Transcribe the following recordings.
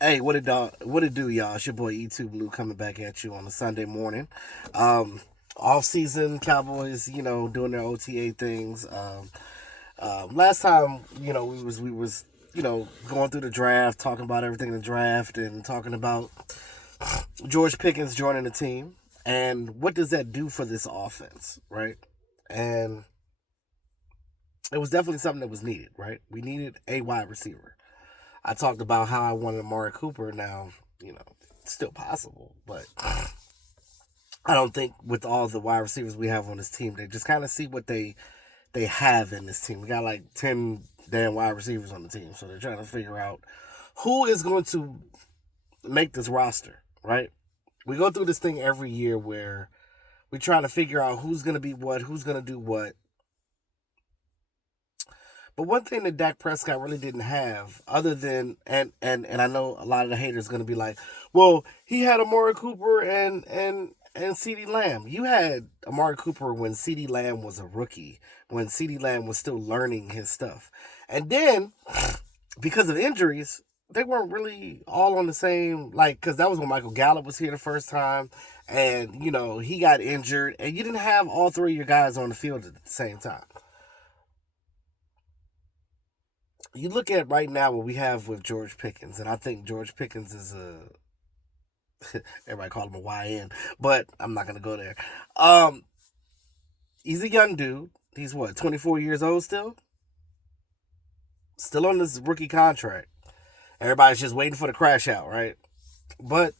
Hey, what it do, y'all? It's your boy E2 Blue coming back at you on a Sunday morning. Um, Off season, Cowboys, doing their OTA things. Last time, we was going through the draft, talking about everything in the draft, and talking about George Pickens joining the team, and what does that do for this offense, right? And it was definitely something that was needed, right? We needed a wide receiver. I talked about how I wanted Amari Cooper. Now, it's still possible, but I don't think with all the wide receivers we have on this team, they just kind of see what they have in this team. We got like 10 damn wide receivers on the team, so they're trying to figure out who is going to make this roster, right? We go through this thing every year where we're trying to figure out who's going to be what, who's going to do what. But one thing that Dak Prescott really didn't have, other than and I know a lot of the haters going to be like, well, he had Amari Cooper and CeeDee Lamb. You had Amari Cooper when CeeDee Lamb was a rookie, when CeeDee Lamb was still learning his stuff, and then because of injuries, they weren't really all on the same, like, because that was when Michael Gallup was here the first time, and he got injured, and you didn't have all three of your guys on the field at the same time. You look at right now what we have with George Pickens, and I think George Pickens is everybody call him a YN, but I'm not gonna go there. Um, he's a young dude. He's what, 24 years old still on this rookie contract. Everybody's just waiting for the crash out, right? But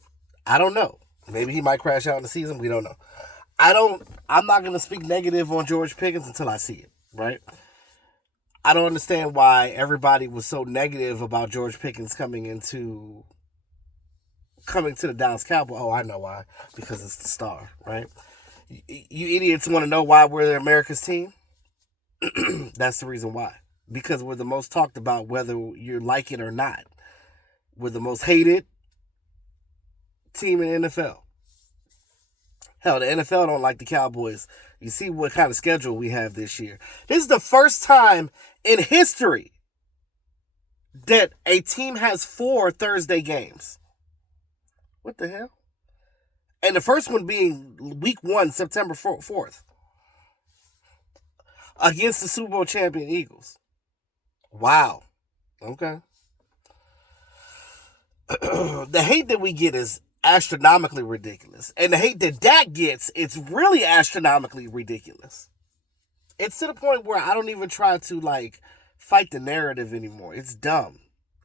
I don't know. Maybe he might crash out in the season. We don't know. I'm not gonna speak negative on George Pickens until I see it, right? I don't understand why everybody was so negative about George Pickens coming to the Dallas Cowboys. Oh, I know why. Because it's the star, right? You idiots want to know why we're America's team? That's the reason why. Because we're the most talked about, whether you like it or not. We're the most hated team in the NFL. Hell, the NFL don't like the Cowboys. You see what kind of schedule we have this year. This is the first time in history that a team has 4 Thursday games. What the hell? And the first one being week 1, September 4th, against the Super Bowl champion Eagles. Wow. Okay. The hate that we get is astronomically ridiculous. And the hate that Dak gets, it's really astronomically ridiculous. It's to the point where I don't even try to, like, fight the narrative anymore. It's dumb.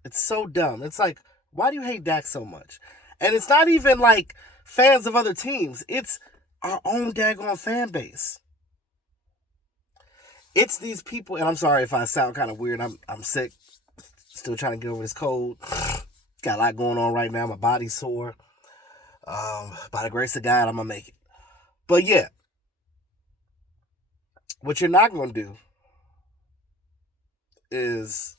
It's so dumb. It's like, why do you hate Dak so much? And it's not even like fans of other teams. It's our own daggone fan base. It's these people, and I'm sorry if I sound kind of weird. I'm sick. Still trying to get over this cold. Got a lot going on right now. My body's sore. By the grace of God, I'm gonna make it. But yeah, what you're not gonna do is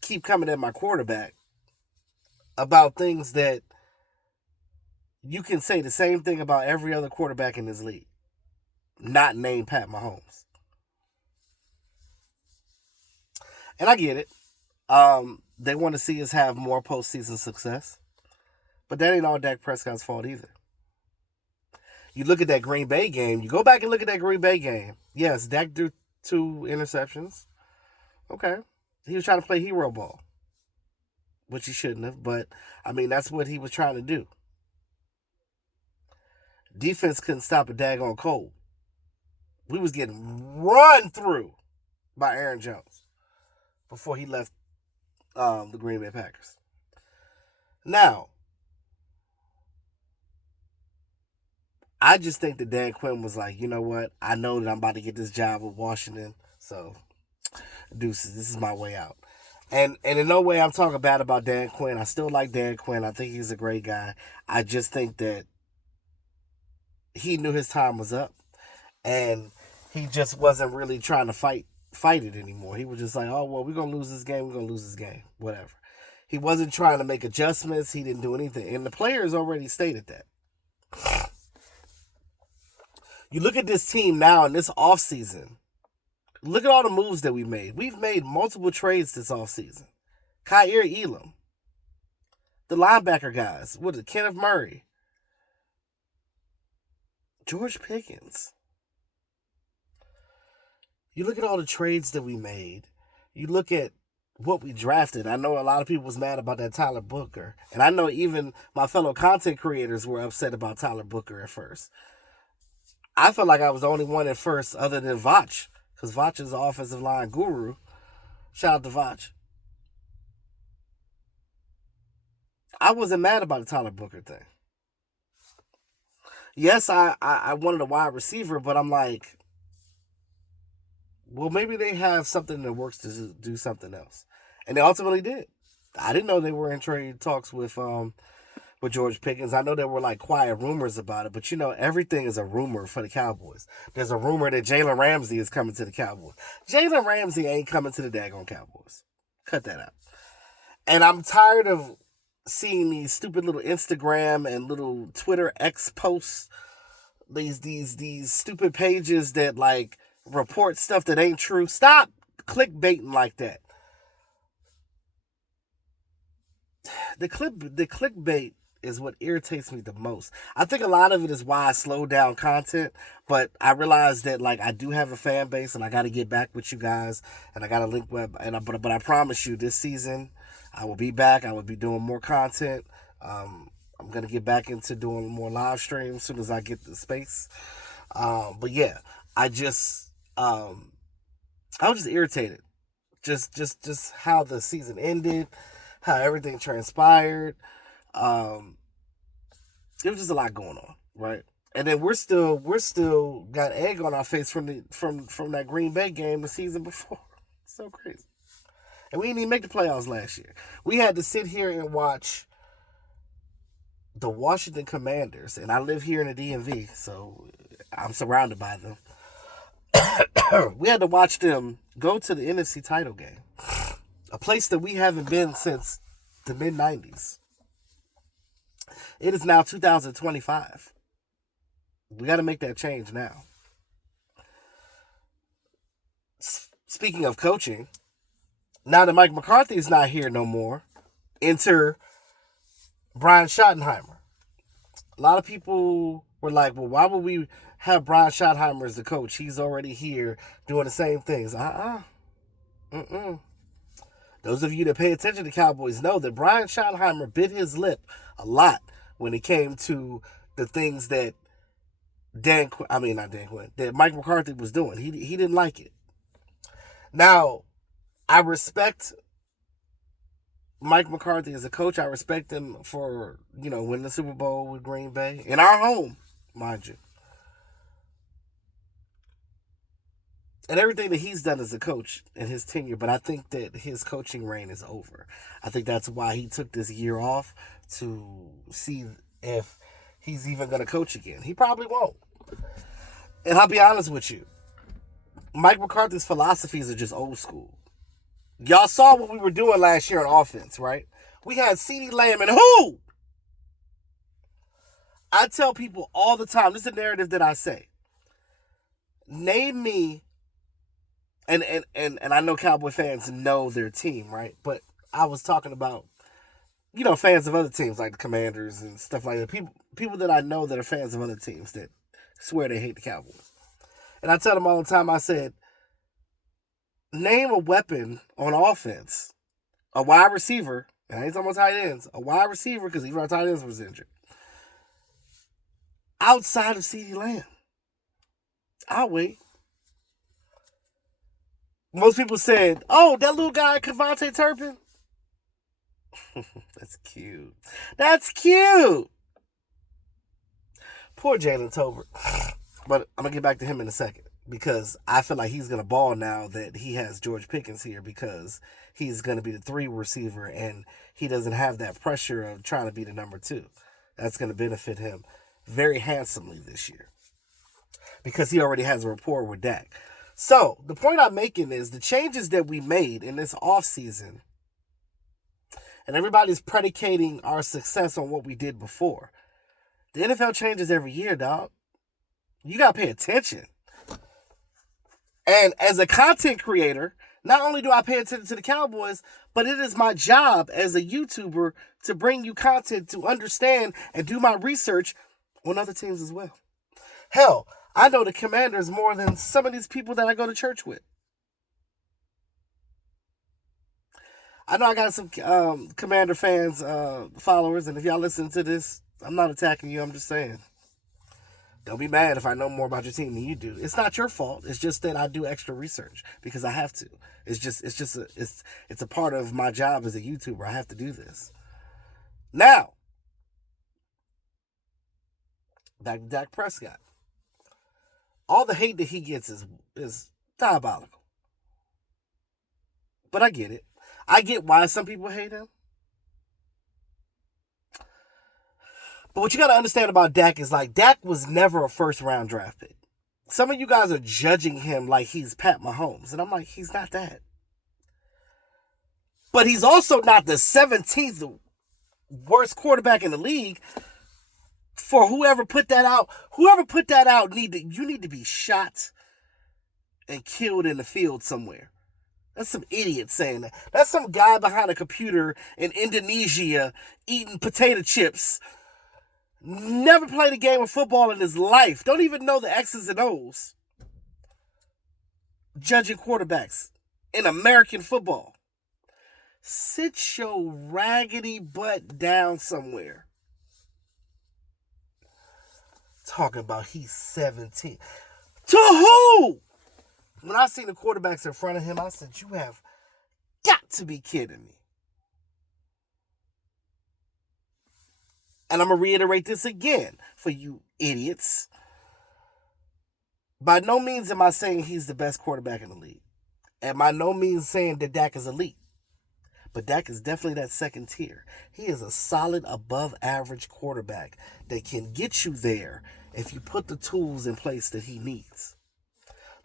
keep coming at my quarterback about things that you can say the same thing about every other quarterback in this league, not named Pat Mahomes. And I get it. They want to see us have more postseason success, but that ain't all Dak Prescott's fault either. You look at that Green Bay game. You go back and look at that Green Bay game. Yes, Dak threw 2 interceptions. Okay, he was trying to play hero ball, which he shouldn't have. But I mean, that's what he was trying to do. Defense couldn't stop a daggone cold. We was getting run through by Aaron Jones before he left the Green Bay Packers. Now, I just think that Dan Quinn was like, you know what? I know that I'm about to get this job with Washington, so deuces, this is my way out. And in no way I'm talking bad about Dan Quinn. I still like Dan Quinn. I think he's a great guy. I just think that he knew his time was up, and he just wasn't really trying to fight it anymore. He was just like, oh well, we're gonna lose this game. We're gonna lose this game. Whatever. He wasn't trying to make adjustments. He didn't do anything, and the players already stated that. You look at this team now in this offseason. Look at all the moves that we made. We've made multiple trades this offseason. Kyer Elam, the linebacker guys, what is it, Kenneth Murray, George Pickens. You look at all the trades that we made. You look at what we drafted. I know a lot of people was mad about that Tyler Booker. And I know even my fellow content creators were upset about Tyler Booker at first. I felt like I was the only one at first other than Vach. Because Vach is the offensive line guru. Shout out to Vach. I wasn't mad about the Tyler Booker thing. Yes, I wanted a wide receiver, but I'm like, well, maybe they have something that works to do something else. And they ultimately did. I didn't know they were in trade talks with George Pickens. I know there were like quiet rumors about it, but everything is a rumor for the Cowboys. There's a rumor that Jalen Ramsey is coming to the Cowboys. Jalen Ramsey ain't coming to the daggone Cowboys. Cut that out. And I'm tired of seeing these stupid little Instagram and little Twitter X posts, these stupid pages that like report stuff that ain't true. Stop clickbaiting like that. The clickbait is what irritates me the most. I think a lot of it is why I slow down content, but I realize that like I do have a fan base and I got to get back with you guys and I got to link web but I promise you this season I will be back. I will be doing more content. I'm going to get back into doing more live streams as soon as I get the space. But yeah, I was just irritated. Just how the season ended, how everything transpired. It was just a lot going on, right? And then we're still got egg on our face from that Green Bay game the season before. So crazy. And we didn't even make the playoffs last year. We had to sit here and watch the Washington Commanders, and I live here in the DMV, so I'm surrounded by them. We had to watch them go to the NFC title game, a place that we haven't been since the mid-90s. It is now 2025. We got to make that change now. Speaking of coaching, now that Mike McCarthy is not here no more, enter Brian Schottenheimer. A lot of people were like, well, why would we have Brian Schottenheimer as the coach? He's already here doing the same things. Those of you that pay attention to Cowboys know that Brian Schottenheimer bit his lip a lot when it came to the things that that Mike McCarthy was doing. He didn't like it. Now, I respect Mike McCarthy as a coach. I respect him for, winning the Super Bowl with Green Bay. In our home, mind you. And everything that he's done as a coach in his tenure, but I think that his coaching reign is over. I think that's why he took this year off to see if he's even going to coach again. He probably won't. And I'll be honest with you. Mike McCarthy's philosophies are just old school. Y'all saw what we were doing last year on offense, right? We had CeeDee Lamb and who? I tell people all the time, this is a narrative that I say. Name me, and I know Cowboy fans know their team, right? But I was talking about, fans of other teams like the Commanders and stuff like that. People that I know that are fans of other teams that swear they hate the Cowboys. And I tell them all the time, I said, name a weapon on offense, a wide receiver, and I ain't talking about tight ends, a wide receiver, because even our tight ends was injured, outside of CeeDee Lamb. I'll wait. Most people said, oh, that little guy, Kevontae Turpin. That's cute. That's cute. Poor Jalen Tolbert. But I'm going to get back to him in a second, because I feel like he's going to ball now that he has George Pickens here, because he's going to be the 3 receiver and he doesn't have that pressure of trying to be the number 2. That's going to benefit him very handsomely this year, because he already has a rapport with Dak. So the point I'm making is the changes that we made in this offseason, and everybody's predicating our success on what we did before. The NFL changes every year, dog. You got to pay attention. And as a content creator, not only do I pay attention to the Cowboys, but it is my job as a YouTuber to bring you content to understand and do my research on other teams as well. Hell, I know the Commanders more than some of these people that I go to church with. I know I got some Commander fans, followers, and if y'all listen to this, I'm not attacking you. I'm just saying, don't be mad if I know more about your team than you do. It's not your fault. It's just that I do extra research because I have to. It's a part of my job as a YouTuber. I have to do this. Now, back to Dak Prescott. All the hate that he gets is diabolical. But I get it. I get why some people hate him. But what you got to understand about Dak is like Dak was never a first round draft pick. Some of you guys are judging him like he's Pat Mahomes. And I'm like, he's not that. But he's also not the 17th worst quarterback in the league. For whoever put that out, you need to be shot and killed in the field somewhere. That's some idiot saying that. That's some guy behind a computer in Indonesia eating potato chips. Never played a game of football in his life. Don't even know the X's and O's. Judging quarterbacks in American football. Sit your raggedy butt down somewhere. Talking about he's 17. To who? When I seen the quarterbacks in front of him, I said, you have got to be kidding me. And I'm going to reiterate this again for you idiots. By no means am I saying he's the best quarterback in the league. And by no means saying that Dak is elite. But Dak is definitely that second tier. He is a solid above average quarterback that can get you there if you put the tools in place that he needs.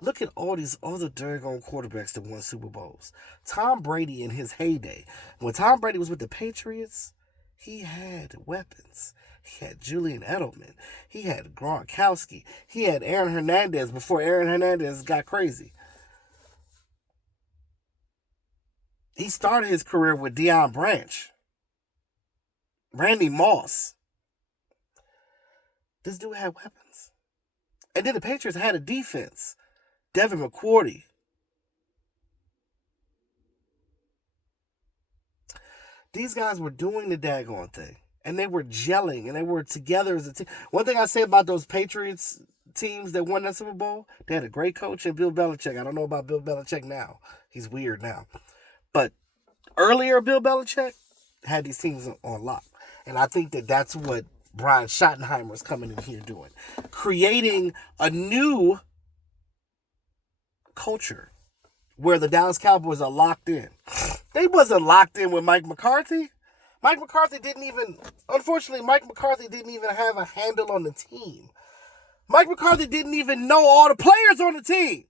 Look at all these other daggone quarterbacks that won Super Bowls. Tom Brady in his heyday. When Tom Brady was with the Patriots, he had weapons. He had Julian Edelman. He had Gronkowski. He had Aaron Hernandez before Aaron Hernandez got crazy. He started his career with Deion Branch. Randy Moss. This dude had weapons. And then the Patriots had a defense. Devin McCourty. These guys were doing the daggone thing. And they were gelling. And they were together as a team. One thing I say about those Patriots teams that won that Super Bowl, they had a great coach in Bill Belichick. I don't know about Bill Belichick now. He's weird now. But earlier, Bill Belichick had these teams on lock. And I think that that's what Brian Schottenheimer is coming in here doing. Creating a new culture where the Dallas Cowboys are locked in. They wasn't locked in with Mike McCarthy. Mike McCarthy didn't even have a handle on the team. Mike McCarthy didn't even know all the players on the team.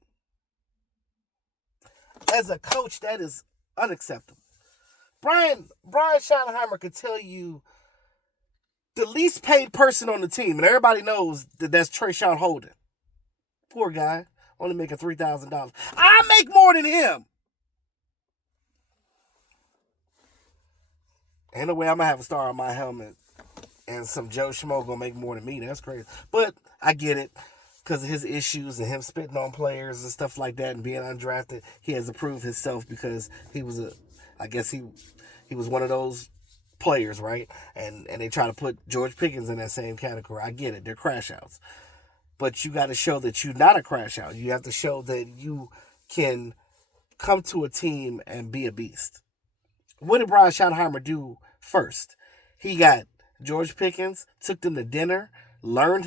As a coach, that is unacceptable. Brian Schottenheimer could tell you the least paid person on the team, and everybody knows that that's Trayshawn Holden. Poor guy, only making $3,000. I make more than him. Ain't no way I'm going to have a star on my helmet and some Joe Schmo going to make more than me. That's crazy. But I get it. Because of his issues and him spitting on players and stuff like that and being undrafted, he has approved himself because he was he was one of those players, right? And they try to put George Pickens in that same category. I get it. They're crash outs. But you got to show that you're not a crash out. You have to show that you can come to a team and be a beast. What did Brian Schottenheimer do first? He got George Pickens, took them to dinner, learned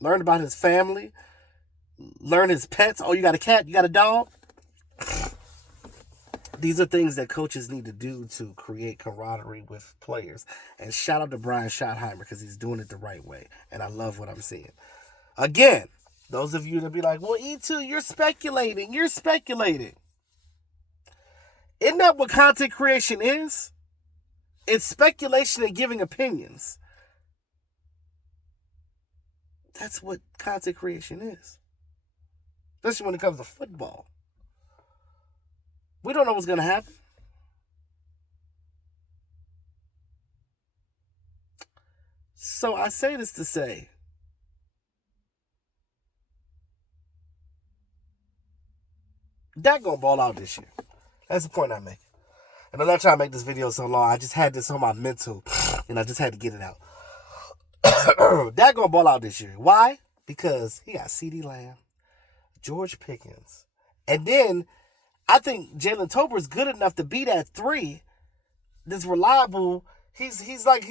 about his family, learned his pets. Oh, you got a cat? You got a dog? These are things that coaches need to do to create camaraderie with players. And shout out to Brian Schottenheimer because he's doing it the right way. And I love what I'm seeing. Again, those of you that be like, well, E2, you're speculating. Isn't that what content creation is? It's speculation and giving opinions. That's what content creation is. especially when it comes to football. We don't know what's going to happen. So I say this to say, Dak gonna ball out this year. That's the point I make. And I'm not trying to make this video so long. I just had this on my mental, and I just had to get it out. Dak gonna ball out this year. Why? Because he got CeeDee Lamb, George Pickens, and then I think Jalen Tolbert's good enough to be that 3 that's reliable. He's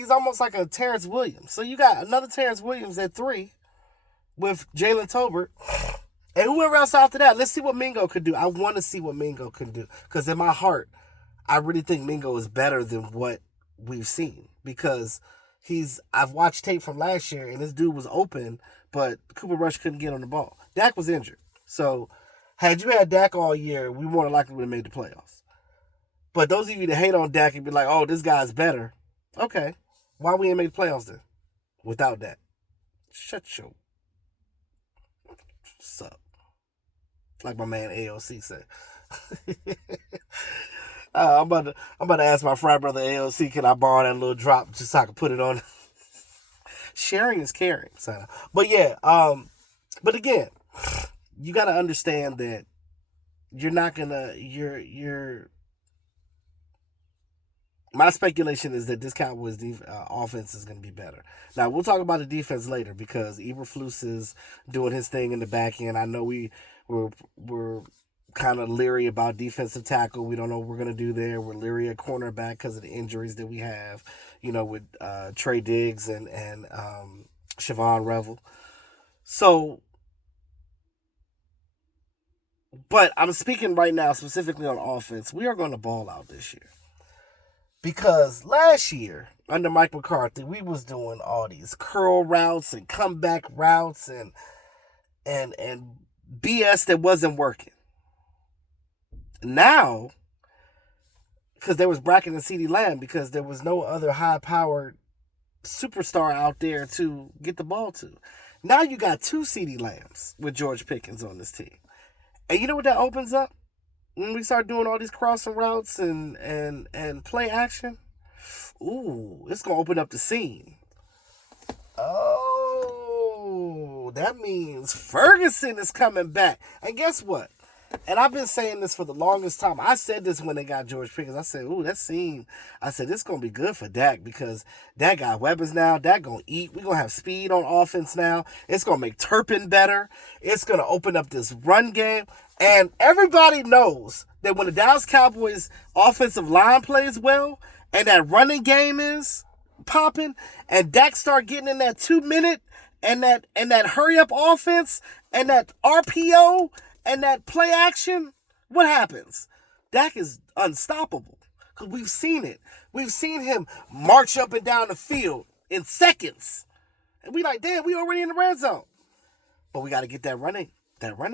almost like a Terrence Williams. So you got another Terrence Williams at 3 with Jalen Tolbert. And whoever else after that, let's see what Mingo could do. I want to see what Mingo can do. Because in my heart, I really think Mingo is better than what we've seen. Because I've watched tape from last year, and this dude was open, but Cooper Rush couldn't get on the ball. Dak was injured. So, had you had Dak all year, we more than likely would have made the playoffs. But those of you that hate on Dak and be like, oh, this guy's better. Okay. Why we ain't made the playoffs then? Without that. Shut your... Sup. Like my man AOC said. I'm about to ask my frat brother AOC, can I borrow that little drop just so I can put it on? Sharing is caring, so. But yeah, but again, you got to understand that you're not gonna my speculation is that this Cowboys offense is going to be better. Now, we'll talk about the defense later because Eberflus is doing his thing in the back end. I know we're kind of leery about defensive tackle. We don't know what we're going to do there. We're leery at cornerback because of the injuries that we have, with Trey Diggs and Siobhan Revel. So, but I'm speaking right now specifically on offense. We are going to ball out this year. Because last year, under Mike McCarthy, we was doing all these curl routes and comeback routes and BS that wasn't working. Now, because there was Bracken and CeeDee Lamb, because there was no other high-powered superstar out there to get the ball to. Now you got 2 CeeDee Lambs with George Pickens on this team. And you know what that opens up? When we start doing all these crossing routes and play action, it's going to open up the scene. Oh, that means Ferguson is coming back. And guess what? And I've been saying this for the longest time. I said this when they got George Pickens. I said, that scene. I said, this is going to be good for Dak because Dak got weapons now. Dak going to eat. We're going to have speed on offense now. It's going to make Turpin better. It's going to open up this run game. And everybody knows that when the Dallas Cowboys offensive line plays well and that running game is popping and Dak start getting in that 2-minute and that hurry up offense and that RPO and that play action, what happens? Dak is unstoppable because we've seen it. We've seen him march up and down the field in seconds. And we like, damn, we already in the red zone. But we got to get that running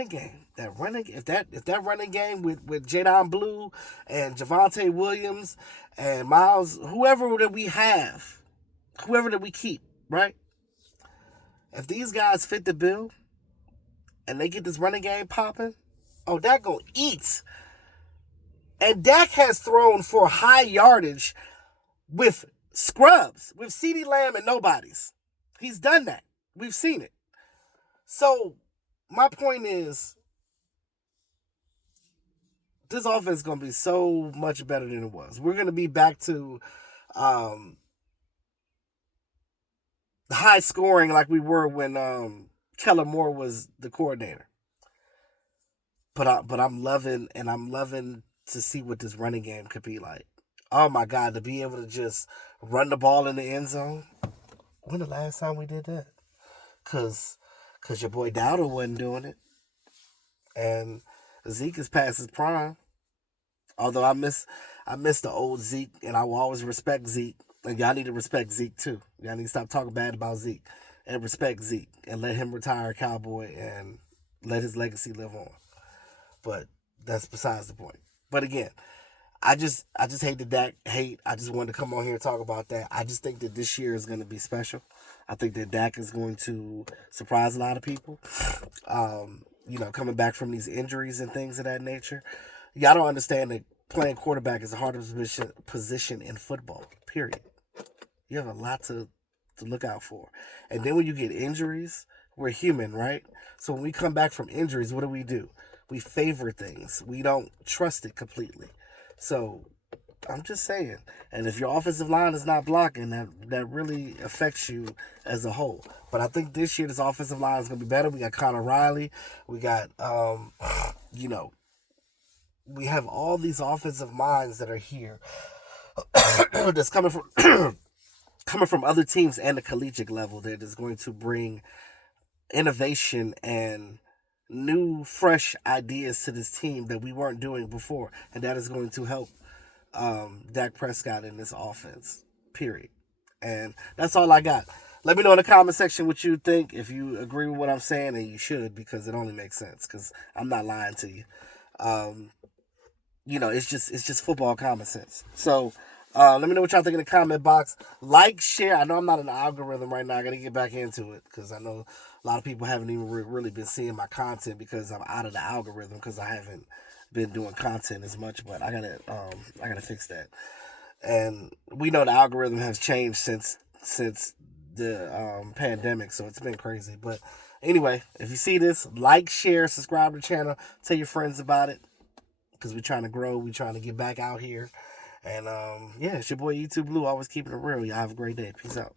game. If that running game with Jadon Blue and Javonte Williams and Miles, whoever that we keep, right? If these guys fit the bill and they get this running game popping, Dak gonna eat. And Dak has thrown for high yardage with scrubs, with CeeDee Lamb and nobodies. He's done that. We've seen it. So my point is, this offense is going to be so much better than it was. We're going to be back to high scoring like we were when Kellen Moore was the coordinator. But I'm loving to see what this running game could be like. Oh my God, to be able to just run the ball in the end zone. When the last time we did that? Because your boy Dowdle wasn't doing it. And Zeke is past his prime. Although I miss the old Zeke, and I will always respect Zeke. And y'all need to respect Zeke too. Y'all need to stop talking bad about Zeke and respect Zeke and let him retire a Cowboy and let his legacy live on. But that's besides the point. But again, I just hate the Dak hate. I just wanted to come on here and talk about that. I just think that this year is going to be special. I think that Dak is going to surprise a lot of people. coming back from these injuries and things of that nature. Y'all don't understand that playing quarterback is the hardest position in football, period. You have a lot to look out for. And then when you get injuries, we're human, right? So when we come back from injuries, what do? We favor things. We don't trust it completely. So I'm just saying. And if your offensive line is not blocking, that really affects you as a whole. But I think this year this offensive line is gonna be better. We got Connor Riley. We got you know, we have all these offensive minds that are here that's coming from coming from other teams and the collegiate level that is going to bring innovation and new, fresh ideas to this team that we weren't doing before, and that is going to help Dak Prescott in this offense. Period. And that's all I got. Let me know in the comment section what you think. If you agree with what I'm saying, and you should, because it only makes sense. Because I'm not lying to you. Um, it's just football common sense. So let me know what y'all think in the comment box. Like, share. I know I'm not in the algorithm right now. I got to get back into it because I know a lot of people haven't even really been seeing my content because I'm out of the algorithm because I haven't been doing content as much. But I gotta fix that. And we know the algorithm has changed since the pandemic, so it's been crazy. But anyway, if you see this, like, share, subscribe to the channel, tell your friends about it because we're trying to grow, we're trying to get back out here. And yeah, it's your boy E2 Blue, always keeping it real. Y'all have a great day. Peace out.